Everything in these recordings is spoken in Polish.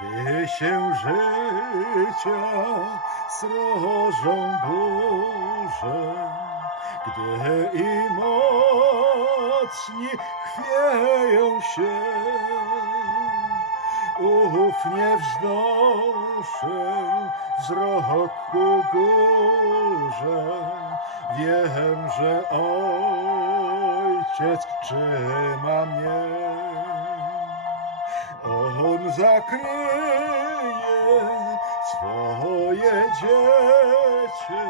Gdy się życia srożą burze, gdy i mocni chwieją się, ufnie wznoszę wzrok ku górze. Wiem, że Ojciec trzyma mnie. On zakryje swoje dziecię,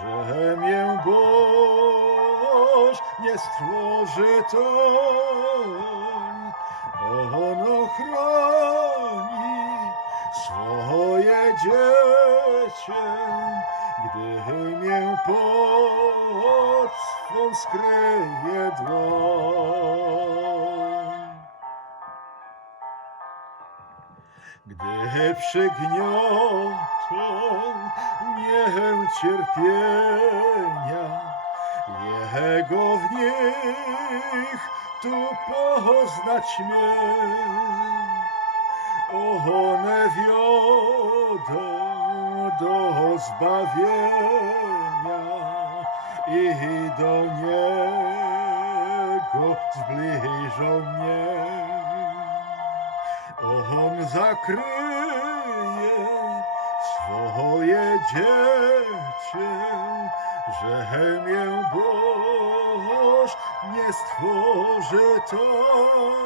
że mię Boż nie stworzy to. On ochroni swoje dziecię, gdy mię pod swą skryje dłoń. Gdy przygniotą mię cierpienia, Jego w nich tu poznać mnie. One wiodą do zbawienia On zakryje swoje dziecię, że mię Boż nie stworzy toń.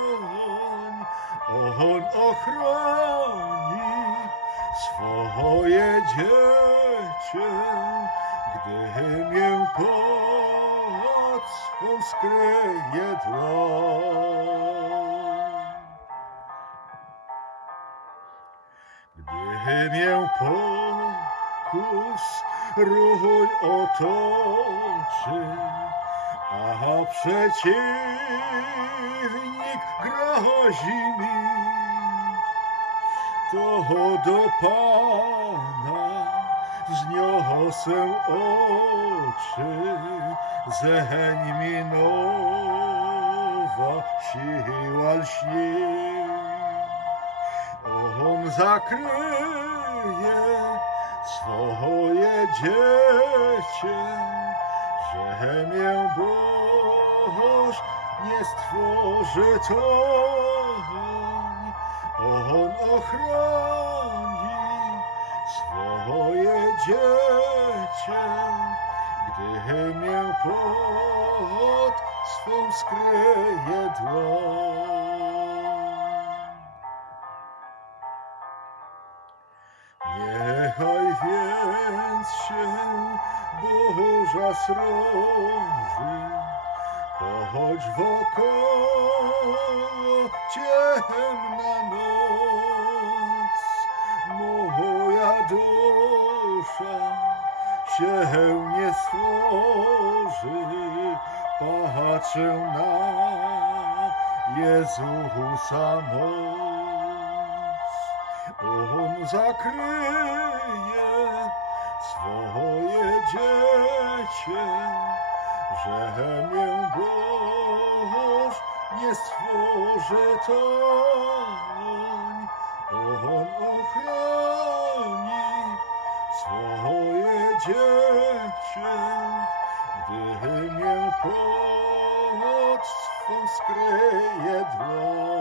On ochroni swoje dziecię, gdy mię pod swą skryje dłoń. Gdy mię pokus rój otoczy, a przeciwnik grozi mi, to do Pana wzniosę oczy, zeń mi nowa siła lśni. On zakryje swoje dziecię, że mię Boż nie stworzy toń. On ochroni swoje dziecię, gdy mię pod swą skryje dłoń. Niechaj więc się burza sroży, choć wokoło ciemna noc. Moja dusza się nie stworzy, patrzę na Jezusa. On zakryje swoje dziecię, że mię Boż nie stworzy toń. On ochroni swoje dziecię, gdy mię pod swą skryje dłoń.